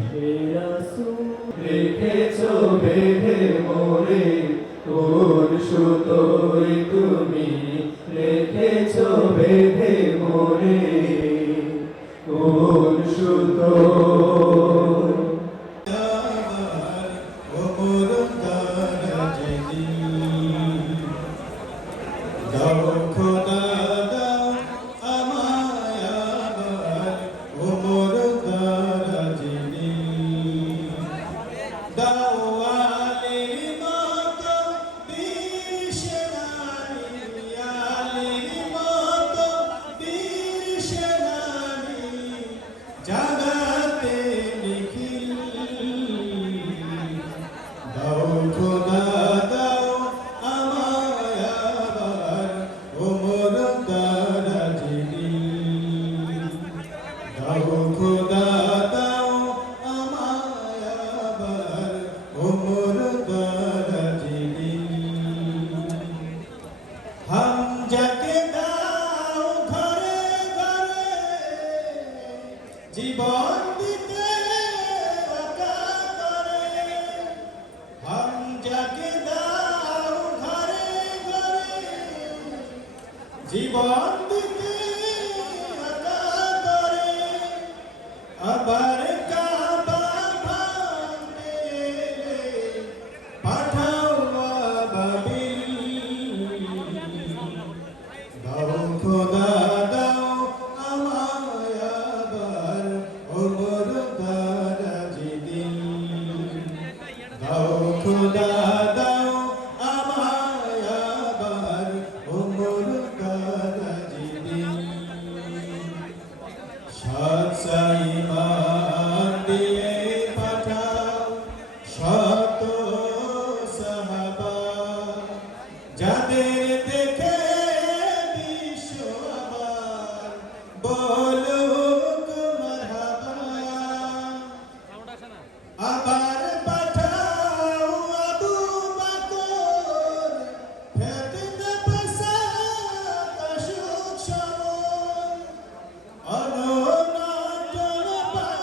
হে রাসূল রেখেছো বেঁধে মোরে কোন সুতোয় তুমি রেখেছো বেঁধে মোরে কোন সুতোয় দাও খোদা দাও আমায় আবার ওমর দারাজিনী দাও আলীর মতো বীর সেনানী আলীর মতো বীর সেনানী জাগাতে নিখিল দাও খোদা দাও আমায় আবার ওমর দারাজিনী দাও খোদা দাও আমায় আবার ওমর দারাজিনী হামজাকে দাও ঘরে ঘরে জীবন দিতে রাখা করে হামজাকে দাও ঘরে ঘরে জীবন দিতে রাখা করে আবার কাবা ভাঙতে পাঠাও আবাবিল দাও খোদা দাও আমায় আবার ওমর দারাজিনী দাও খোদা দাও আমায় আবার ওমর দারাজিনী সৎ ঈমান দিয়ে পাঠাও শত সাহাবা যাদের